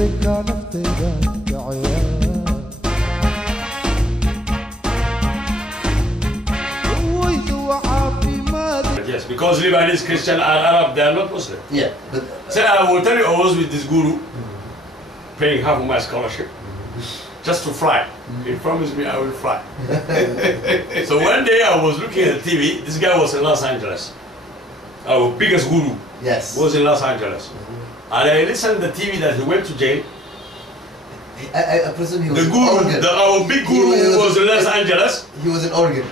Yes, because Lebanese Christian and Arab, they are not Muslim. Yeah, but so I will tell you, I was with this guru, paying half of my scholarship, just to fly. He promised me I will fly. So one day I was looking at TV. This guy was in Los Angeles. Our biggest guru was in Los Angeles. And I listened to the TV that he went to jail. I presume he was the guru, Oregon. Our big guru was in Los Angeles. He was in Oregon.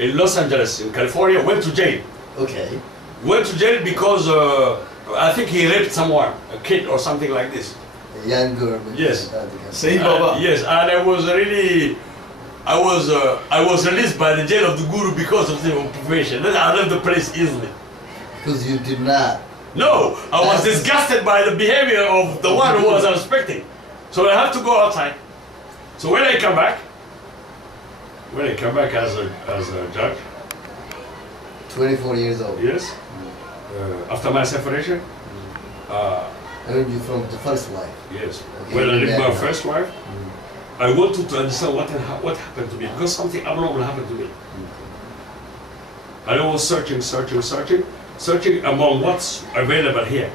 In Los Angeles, in California, went to jail. Okay. Went to jail because I think he raped someone, a kid or something like this. A young girl. Yes. Yes, and I was really, I was released by the jail of the guru because of the occupation. Then I left the place easily. Because you did not. No, I was disgusted by the behavior of the one who was expecting. So I have to go outside. So when I come back as a judge, 24 years old. Yes. After my separation. Heard you from the first wife. Yes. Okay, when I left my first wife, I wanted to understand what happened to me, because something abnormal happened to me. And I was searching among what's available here.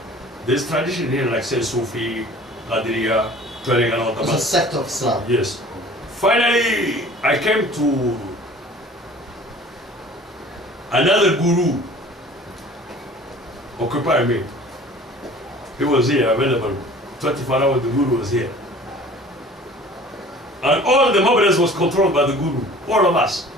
There's tradition here, like say Sufi, Qadiriya, telling a lot about. It's a sect of Islam. Yes. Finally, I came to another guru occupy me. He was here, available. 24 hours, the guru was here. And all the Mabras was controlled by the guru, all of us.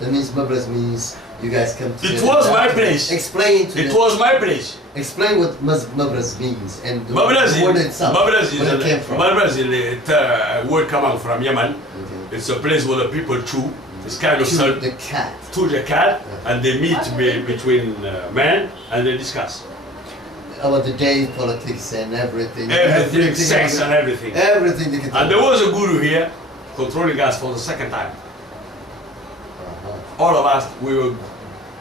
That means Mabras means you guys come together. It was my place. Explain to It was my place. Explain what Mabras means and the Mabras word itself. Mabras it came from. Mabras is a word coming from Yemen. Okay. It's a place where the people chew. It's kind of to the cat. To the cat, and they meet between men and they discuss. About the day politics and everything. Everything, sex and everything. Everything they can And there was a guru here controlling us for the second time. All of us, we were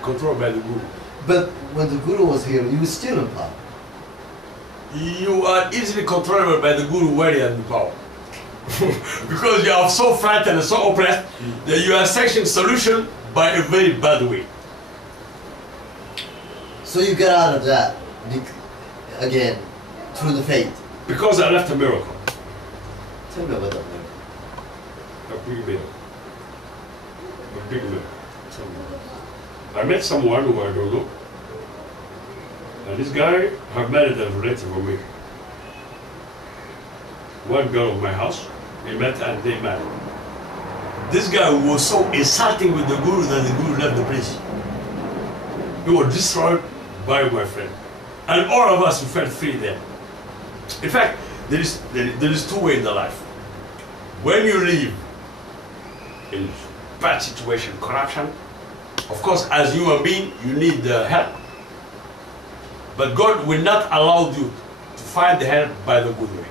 controlled by the guru. But when the guru was here, you were still in power. You are easily controllable by the guru when you're in power. Because you are so frightened and so oppressed that you are searching solution by a very bad way. So you get out of that again through the faith. Because I left a miracle. Tell me about that miracle. A big miracle. A big miracle. I met someone who I don't know. And this guy had married a relative of me. One girl of my house, they met and they married. This guy was so insulting with the guru that the guru left the place. He was destroyed by my friend. And all of us felt free there. In fact, there is two ways in the life. When you live in bad situation, corruption, of course, as a human being, you need help. But God will not allow you to find the help by the good way.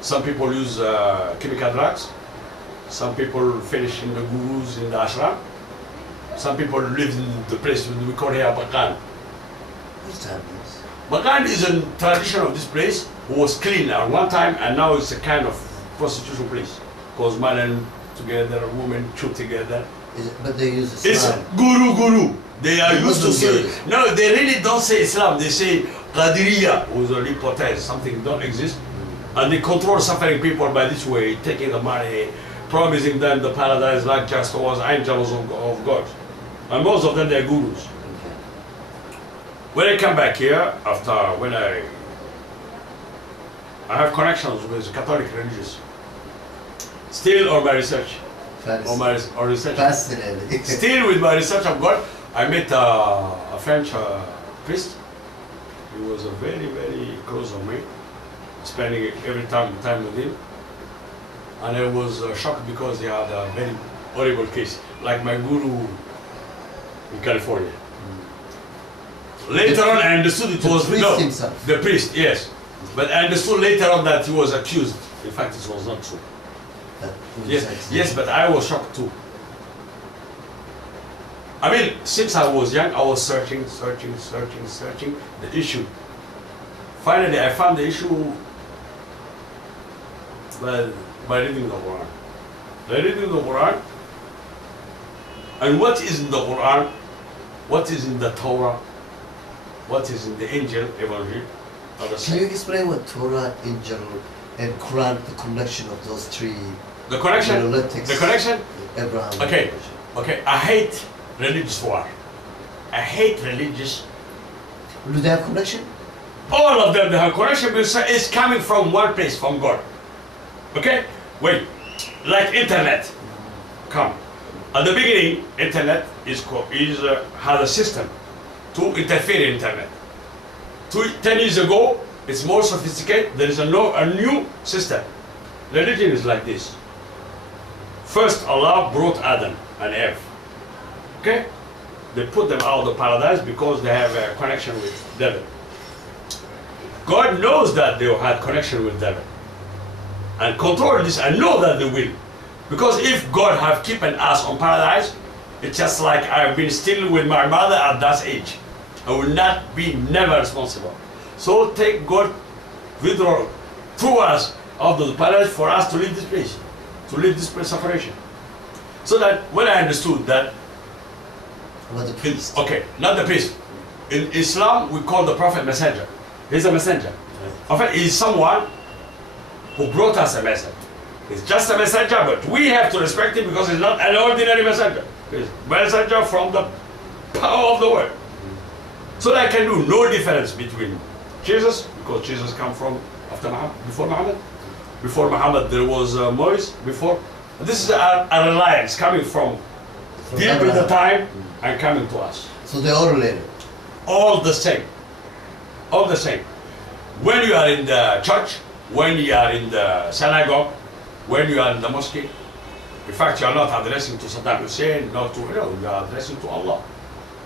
Some people use chemical drugs. Some people finish in the gurus in the ashram. Some people live in the place we call here Bakan. What's that means? Bakan is a tradition of this place. It was clean at one time, and now it's a kind of prostitution place. Because man and together, women shoot together. But they use Islam. It's guru. They are used to say. No, they really don't say Islam. They say Qadiriya, who's an hypothesis, something don't exist. And they control suffering people by this way, taking the money, promising them the paradise like just was angels of God. And most of them, they're gurus. When I come back here, after when I have connections with Catholic religious, still on my research. Fascinating. Still with my research of God, I met a French priest. He was a very, very close of me, spending every time with him. And I was shocked because he had a very horrible case, like my guru in California. Later on, I understood it was the priest, yes. But I understood later on that he was accused. In fact, it was not true. Yes, but I was shocked too. I mean, since I was young, I was searching the issue. Finally, I found the issue by reading the Quran. By reading the Quran, and what is in the Quran, what is in the Torah, what is in the Angel, Evangel. Can you explain what Torah, Angel, and Quran, the connection of those three? The connection. The connection. Abraham. Okay. Okay. I hate religious war. I hate religious. Do they have connection? All of them, they have connection because it's coming from one place, from God. Okay? Wait. Like internet. Come. At the beginning, internet has a system to interfere in internet. 10 years ago, it's more sophisticated. There is a new system. Religion is like this. First, Allah brought Adam and Eve. Okay? They put them out of paradise because they have a connection with devil. God knows that they had connection with devil. And control this and know that they will. Because if God have keeping us on paradise, it's just like I've been still with my mother at that age. I will not be never responsible. So take God withdraw through us out of the paradise for us to leave this place. To leave this place of separation. So that when I understood that About the priest. Okay, not the priest. In Islam, we call the Prophet messenger. He's a messenger. In fact, he's someone who brought us a message. He's just a messenger, but we have to respect him because he's not an ordinary messenger. He's a messenger from the power of the word. So that I can do no difference between Jesus, because Jesus came from after Muhammad, before Muhammad. Before Muhammad, there was Moses. Before, this is a alliance coming from deep in the time and coming to us. So they're all related. All the same. All the same. When you are in the church, when you are in the synagogue, when you are in the mosque, in fact, you are not addressing to Saddam Hussein, not to you are addressing to Allah.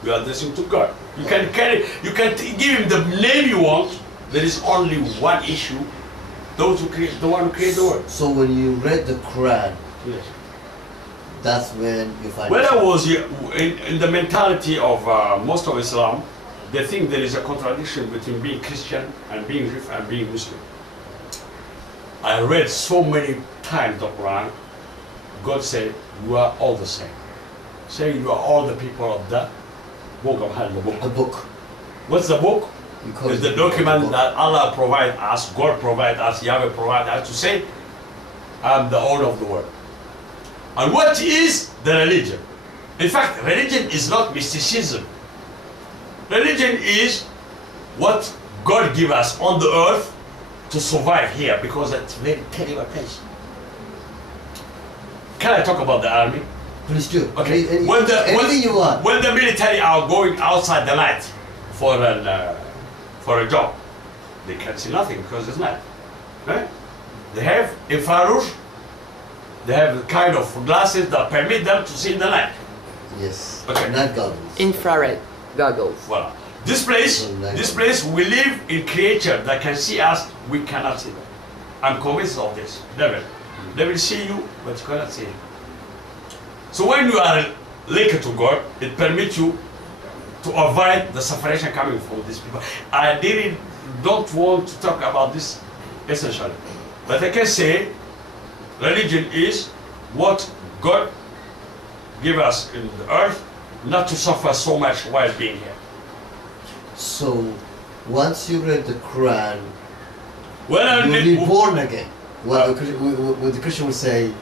You are addressing to God. You can give him the name you want. There is only one issue. Those who create, the one who created the world. So when you read the Quran, Yes. that's when you find. When I was in the mentality of most of Islam, they think there is a contradiction between being Christian and being Jew and being Muslim. I read so many times the Quran. God said, "You are all the same." Saying you are all the people of the book of the book. The book. What's the book? Because It's the document that Allah provide us, God provide us, Yahweh provide us to say, "I'm the owner of the world." And what is the religion? In fact, religion is not mysticism. Religion is what God give us on the earth to survive here, because it's a very terrible place. Can I talk about the army? Please do. Okay. Anything you want. When the military are going outside the night for a job, they can see nothing because it's night. Right? They have infrared. They have kind of glasses that permit them to see in the night. Yes. Okay. Not goggles. Infrared goggles. Voilà. This place, we live in creature that can see us, we cannot see them. I'm convinced of this. They will see you, but you cannot see him. So when you are linked to God, it permits you to avoid the separation coming from these people. I really don't want to talk about this essentially, but I can say religion is what God gave us in the earth, not to suffer so much while being here. So once you read the Quran, When you'll be born again. What the Christian would say,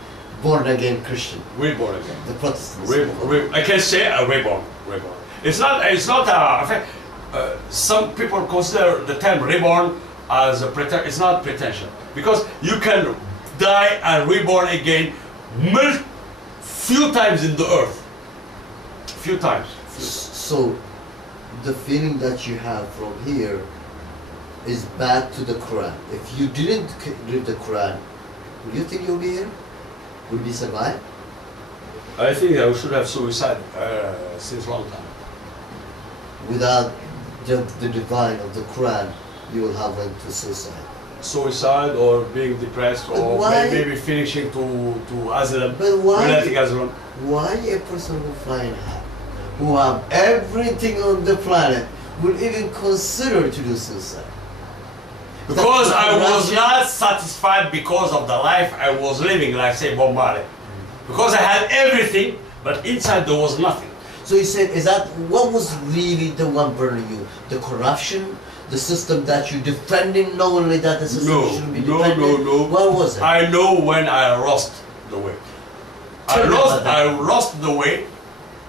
born again Christian. Reborn again. The Protestants. I can say reborn. Reborn. It's not some people consider the term reborn as a it's not pretension, because you can die and reborn again few times in the earth. Few times. So the feeling that you have from here is back to the Quran. If you didn't read the Quran, would you think you'll be here? Would you survive? I think I should have suicide since long time. Without the divine of the Quran, you will have went to suicide. Suicide or being depressed or maybe finishing to asylum. But why? Lunatic asylum. Why a person who flying high, who have everything on the planet, would even consider to do suicide? Because I was not satisfied because of the life I was living, like say Bob Marley. Because I had everything, but inside there was nothing. So you said, is that what was really the one burning you? The corruption, the system that you're defending, knowingly that the system shouldn't be defended? No. What was it? I know when I lost the way. I lost the way.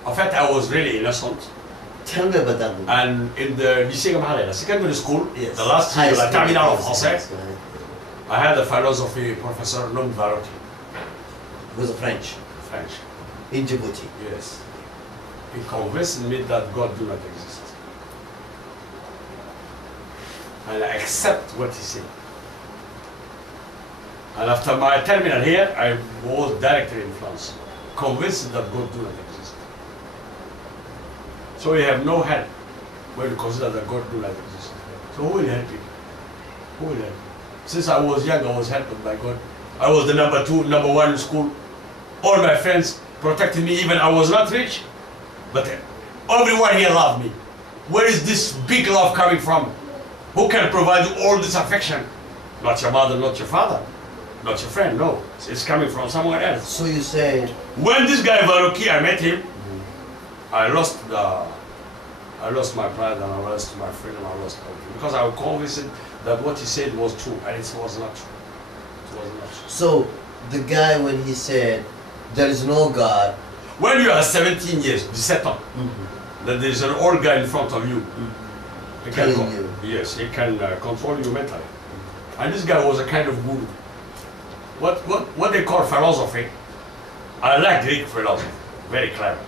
In fact, I was really innocent. Tell me about that movie. And in the lycée Gamharela, secondary school, Yes. the last year, la terminale en français, Yes. I had a philosophy professor named Varotti, It was a French, in Djibouti. Yes. He convinced me that God do not exist. And I accept what he said. And after my terminal here, I was directly in France, convinced that God do not exist. So you have no help when you consider that God do not exist. So who will help you? Who will help you? Since I was young, I was helped by God. I was the number 2, number 1 in school. All my friends protected me, even I was not rich. But everyone here loved me. Where is this big love coming from? Who can provide you all this affection? Not your mother, not your father, not your friend, no. It's coming from somewhere else. So you said... When this guy Varuki, I met him, I lost my pride and I lost my freedom, I lost everything. Because I was convinced that what he said was true, and it was not true. It was not true. So, the guy when he said, there is no God... When you are 17 years, 17 ans, that there is an old guy in front of you, he can telling you. Yes, he can control you mentally. And this guy was a kind of guru. What they call philosophy, I like Greek philosophy, very clever.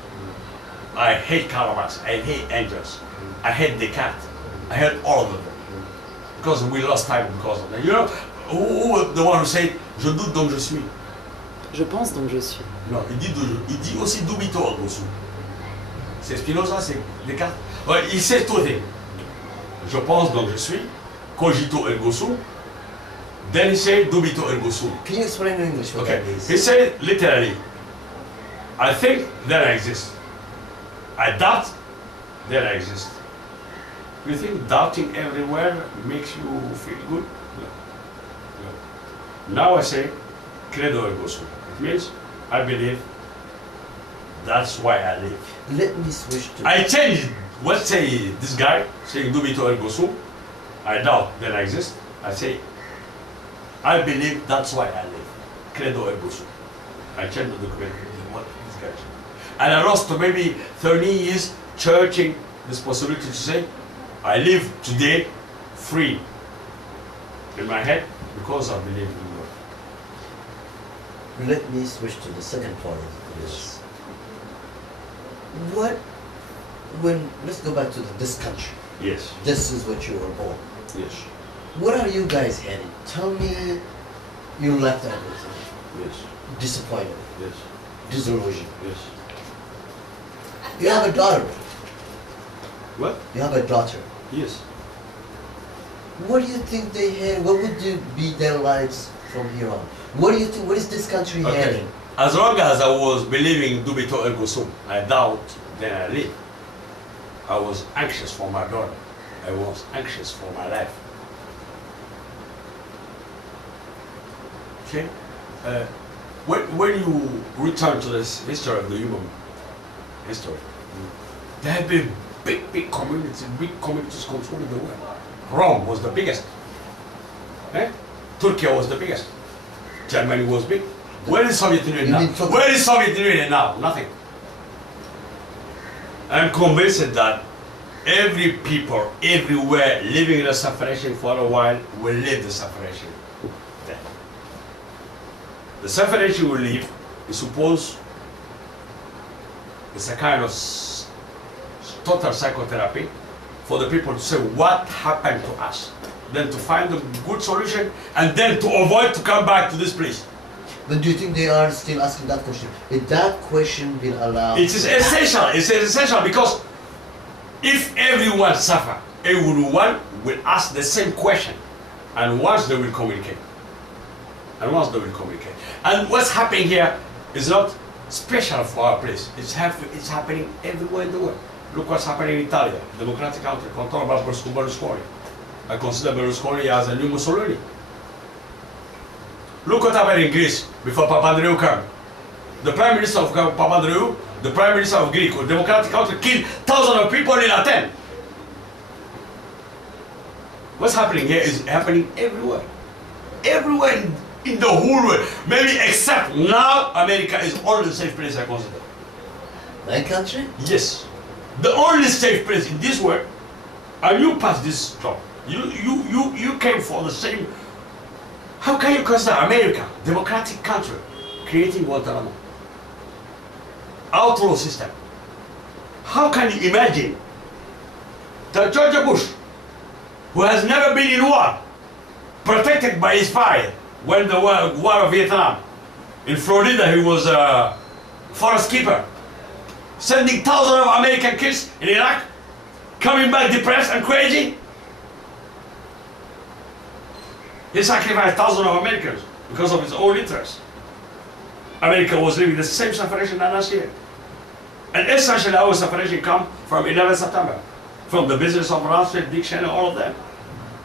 I hate Karl Marx, I hate Engels, I hate Descartes, I hate all of them. Because we lost time because of that. You know, who was the one who said, je doute donc je suis? Je pense donc je suis. Non, il dit aussi dubito ergo sum. C'est Spinoza, c'est Descartes. Ouais, il sait tout dire. Je pense donc je suis, cogito ergo sum. Then he said dubito ergo sum. Can you explain in English what Okay, that means? he said literally, I think, then I exist. I doubt, then I exist. You think doubting everywhere makes you feel good? No. No. Now I say, credo ergo sum. It means I believe, that's why I live. Let me switch to... I changed what say this guy saying dubito ergo sum. I doubt, then I exist. I say, I believe, that's why I live. Credo ergo sum. I changed the document. What this guy said. And I lost maybe 30 years churching this possibility to say, I live today free in my head because I believe in God. Let me switch to the second part of this. Let's go back to this country. Yes. This is what you were born. Yes. What are you guys heading? Tell me you left everything. Yes. Disappointed. Yes. Disillusioned. Yes. You have a daughter. What? You have a daughter. Yes. What do you think they had? What would be their lives from here on? What do you think? What is this country heading? As long as I was believing dubito ergo sum, I doubt, then I live. I was anxious for my daughter. I was anxious for my life. Okay? When you return to this history of the human history, there have been big communities controlling the world. Rome was the biggest. Turkey was the biggest. Germany was big. Where is Soviet Union now? Where is Soviet Union now? Nothing. I'm convinced that every people, everywhere, living in a separation for a while, will leave the separation. Then. The separation will leave, we suppose, it's a kind of total psychotherapy for the people to say what happened to us, then to find a good solution, and then to avoid to come back to this place. But do you think they are still asking that question? Is that question been allowed? It is essential. It is essential because if everyone suffer, everyone will ask the same question, and once they will communicate. And what's happening here is not special for our place. It's happening everywhere in the world. Look what's happening in Italy, democratic country, controlled by Berlusconi. I consider Berlusconi as a new Mussolini. Look what happened in Greece before Papandreou came. The Prime Minister of Papandreou, the Prime Minister of Greek, a democratic country, killed thousands of people in Athens. What's happening here is happening everywhere. Everywhere in the whole world. Maybe except now, America is only the safe place I consider. My country? Yes. The only safe place in this world, and you passed this job. You came for the same. How can you consider America, democratic country, creating Guantanamo? Outlaw system. How can you imagine that George Bush, who has never been in war, protected by his fire when the war of Vietnam, in Florida he was a forest keeper, sending thousands of American kids in Iraq, coming back depressed and crazy? He sacrificed thousands of Americans because of his own interests. America was living the same separation as us here. And essentially our separation comes from 11 September, from the business of Rumsfeld, Dick Cheney, all of them.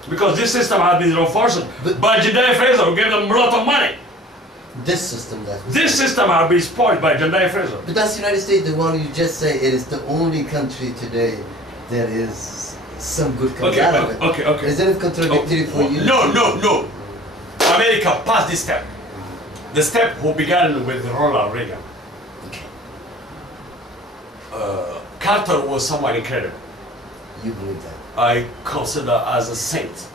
Because this system had been reinforced by Jediah Fraser, who gave them a lot of money. This system that was This system had been spoiled by Jediah Fraser. But that's the United States, the one you just say, it is the only country today that is some good comes out of it. Okay. Is it contradictory for you? No. America passed this step. The step who began with Ronald Reagan. Okay. Carter was someone incredible. You believe that? I consider as a saint.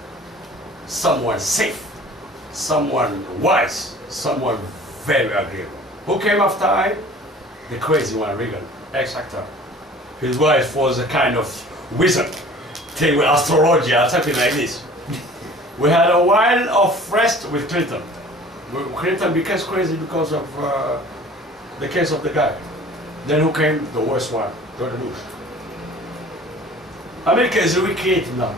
Someone safe, someone wise, someone very agreeable. Who came after I? The crazy one, Reagan, ex-actor. His wife was a kind of wizard, thing with astrology or something like this. We had a while of rest with Clinton. Clinton became crazy because of the case of the guy. Then who came? The worst one, George Bush. America is recreating now.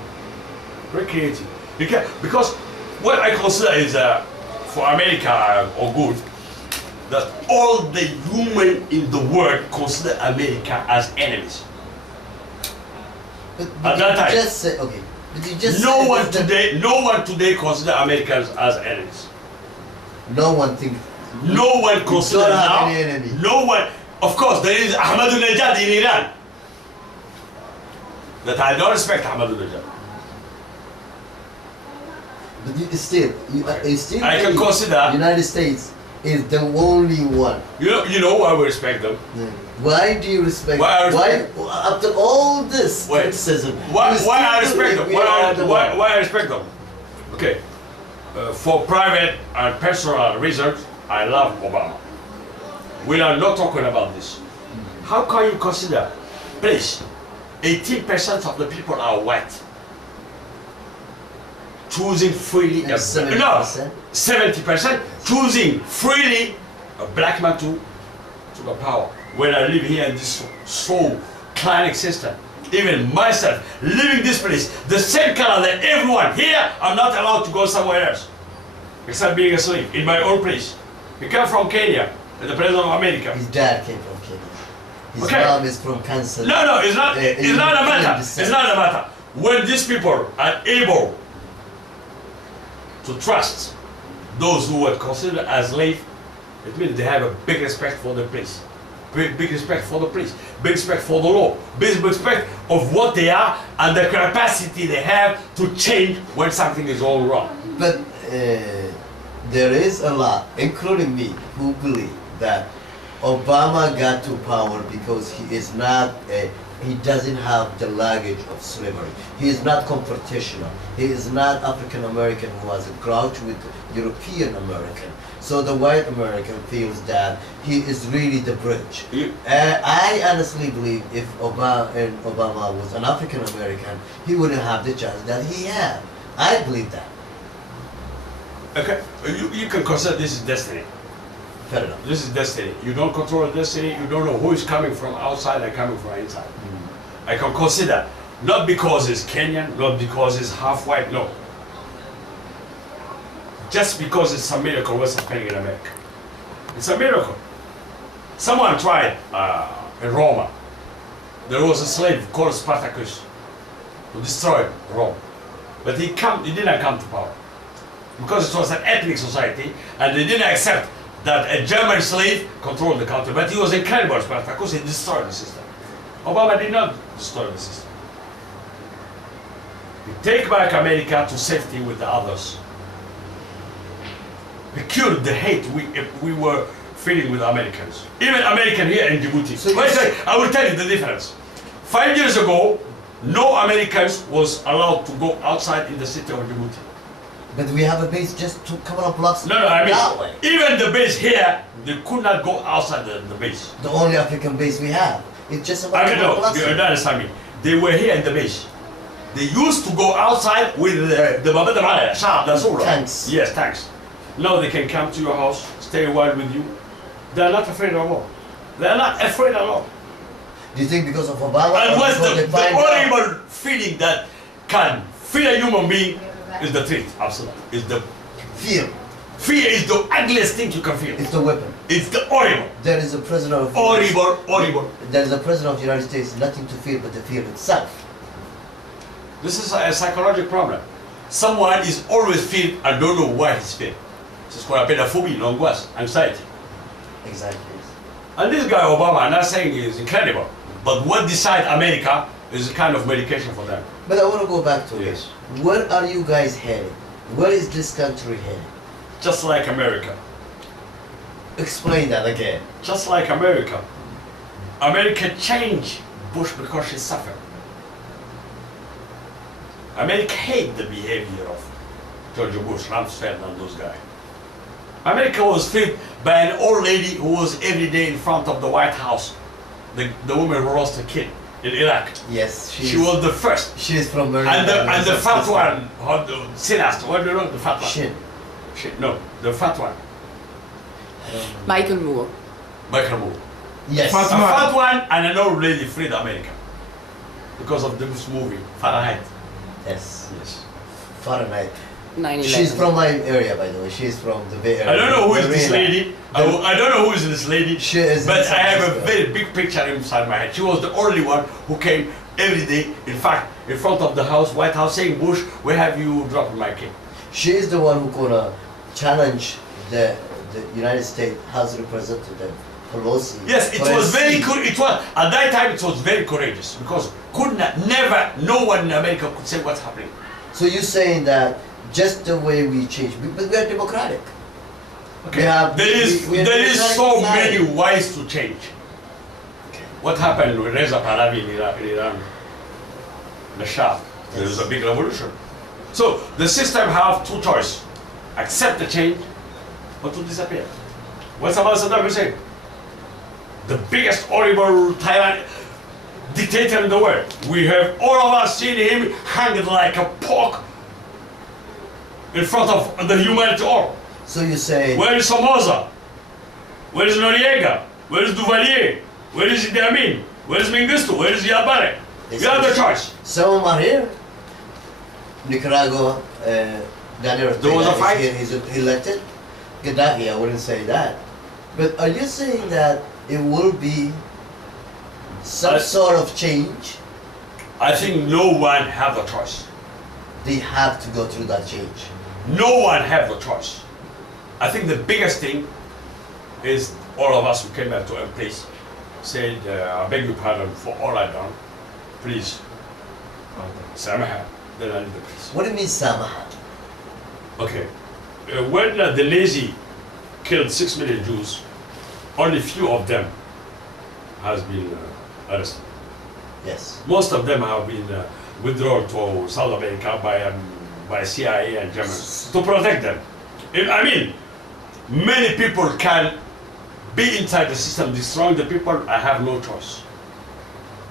Recreating. Because what I consider is for America or good, that all the human in the world consider America as enemies. But At that time, just say, okay. But you just no said one today consider Americans as enemies. no one thinks. No one considers don't have now. any enemy. No one. Of course, there is Ahmadinejad in Iran. That I don't respect Ahmadinejad. But you still, I can consider. United States is the only one. You know why we respect them. Why do you respect? Why after all this criticism? Why you still I respect them? believe we are the one? Why I respect them? Okay, for private and personal reasons, I love Obama. We are not talking about this. How can you consider, please, 18% of the people are white, choosing freely And a 70%? 70% choosing freely a black man to the power. When I live here in this so clinic system, even myself living this place, the same color that everyone here, I'm not allowed to go somewhere else except being a slave in my own place. He came from Kenya, the president of America. His dad came from Kenya. His Okay. mom is from Kansas. No, it's not. It's not a matter. It's not a matter. When these people are able to trust those who were considered as slaves, it means they have a big respect for the place, big respect for the place, big respect for the law, big respect of what they are and the capacity they have to change when something is all wrong. But there is a lot, including me, who believe that Obama got to power because he is not he doesn't have the luggage of slavery. He is not confrontational. He is not African American who has a grouch with European American. So the white American feels that he is really the bridge. I honestly believe if Obama was an African American, he wouldn't have the chance that he had. I believe that. Okay, you can consider this is destiny. Fair enough. This is destiny. You don't control destiny. You don't know who is coming from outside and coming from inside. I can consider, not because it's Kenyan, not because it's half white, no. Just because it's a miracle what's happening in America. It's a miracle. Someone tried in Rome. There was a slave called Spartacus who destroyed Rome. But he didn't come to power. Because it was an ethnic society, and they didn't accept that a German slave controlled the country. But he was incredible, because he destroyed the system. Obama did not destroy the system. He take back America to safety with the others. We cured the hate we were feeling with Americans. Even American here in Djibouti. So I will tell you the difference. 5 years ago, no Americans was allowed to go outside in the city of Djibouti. But we have a base just a couple of blocks No, I that mean, way. even the base here, they could not go outside the base. The only African base we have. It's just about I mean, no, blocks. you don't understand me. They were here in the base. They used to go outside with the Tanks. Yes, tanks. Now they can come to your house, stay a while with you. They are not afraid at all. They are not afraid at all. Do you think because of Obama? And or what's because the they find out- horrible feeling that can feel a human being is the truth, absolutely. Is the fear? fear is the ugliest thing you can feel. It's the weapon. It's the horrible. There is a president of Horrible, horrible. There is a president of the United States, nothing to fear but the fear itself. This is a psychological problem. Someone is always feared and don't know why he's feared. This is called pedophobia, l'angoisse, anxiety. Exactly. And this guy Obama, I'm not saying he's incredible, but what decides America is a kind of medication for them. But I want to go back to Yes. it. Where are you guys heading? Where is this country heading? Just like America. Explain that again. Just like America. America changed Bush because she suffered. America hated the behavior of George Bush, Rumsfeld, and those guys. America was filled by an old lady who was every day in front of the White House. The woman who lost her kid in Iraq. Yes, She was the first. She is from Maryland. And the fat one, Sinast, what do you know? The fat one. Shin. No, the fat one. Michael Moore. Michael Moore. Yes. A fat one and an old lady freed America. Because of this movie, Fahrenheit. Yes. Yes. Fahrenheit. 9/11. She's from my area, by the way. She's from the Bay Area. I don't know who is this Marina. lady. I don't know who is this lady. She is But in San I have a Francisco. very big picture inside my head. She was the only one who came every day, in fact, in front of the house, White House, saying, Bush, where have you dropped my kid? She is the one who gonna challenge the United States House Representative Pelosi. Yes, it for a was very seat. cool. It was at that time. It was very courageous because no one in America could say what's happening. So you're saying that just the way we change, but we are democratic. Okay, We have- there is we are there is democratic so society. many ways to change. What happened with Reza Pahlavi in Iran? The Shah. There was a big revolution. So the system have two choices: accept the change or to disappear. What's about Saddam Hussein? The biggest horrible tyrant dictator in the world. We have all of us seen him hanged like a pork in front of the humanity all. So you say Where is Somoza? Where is Noriega? Where is Duvalier? Where is Idi Amin? Where is Mengistu? Where is Yabare? You have the choice. some of them are here. Nicaragua, Daniel There was a Ortega fight? is here, he's elected. Gaddafi, I wouldn't say that. But are you saying that it will be some sort of change? I think no one have the choice. They have to go through that change. No one have the choice. I think the biggest thing is all of us who came back to a place said, I beg your pardon for all I done. Please, Samaha, then I need the peace. What do you mean, Samaha? Okay, when the Nazi killed 6 million Jews, only few of them has been arrested. Yes. Most of them have been withdrawn to South America by CIA and Germans to protect them. I mean, many people can be inside the system, destroying the people. I have no choice.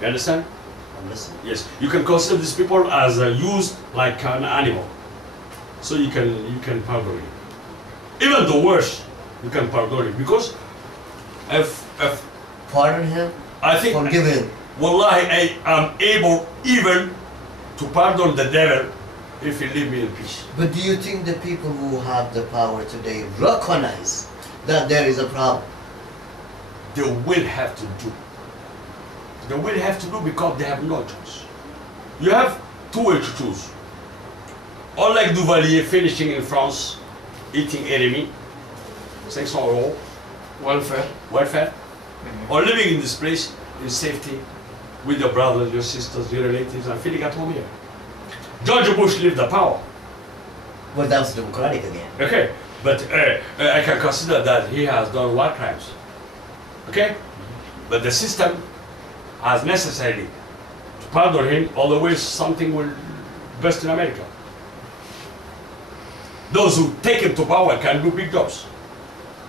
You understand? I'm listening. Yes, you can consider these people as used like an animal, so you can pardon him. Even the worst, you can pardon him because if Pardon him? I think Forgive him. Wallahi, I am able even to pardon the devil if he leave me in peace. But do you think the people who have the power today recognize that there is a problem? They will have to do. They will have to do because they have no choice. You have two ways to choose. unlike Duvalier finishing in France, eating enemy, 500 euros, welfare, or living in this place in safety with your brothers, your sisters, your relatives, and feeling at home here. George Bush lived the power. Well, that was democratic again. Okay, but I can consider that he has done war crimes. Okay, but the system has necessarily to pardon him, otherwise something will burst in America. Those who take him to power can do big jobs.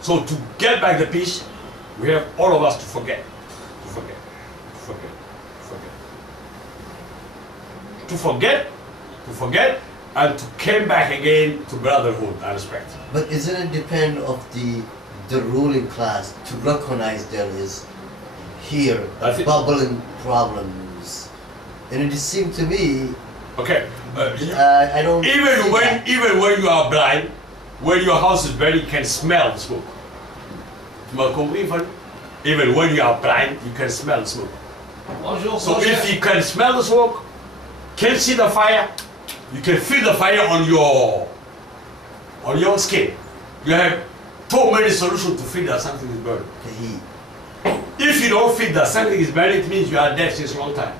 So to get back the peace, we have all of us to forget, and to come back again to brotherhood and respect. But isn't it depend of the ruling class to recognize there is here bubbling problems? And it seems to me, okay, I don't. Even when you are blind, when your house is burning, you can smell the smoke. Even when you are blind, you can smell the smoke. So if you can smell the smoke, can see the fire, you can feel the fire on your skin. You have too many solutions to feel that something is burning. If you don't feel that something is burning, it means you are dead since a long time.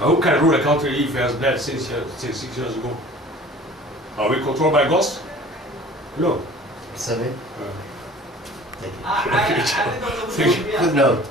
Who can rule a country if he has dead since 6 years ago? Are we controlled by ghosts? No. Sorry? Thank you. Good note.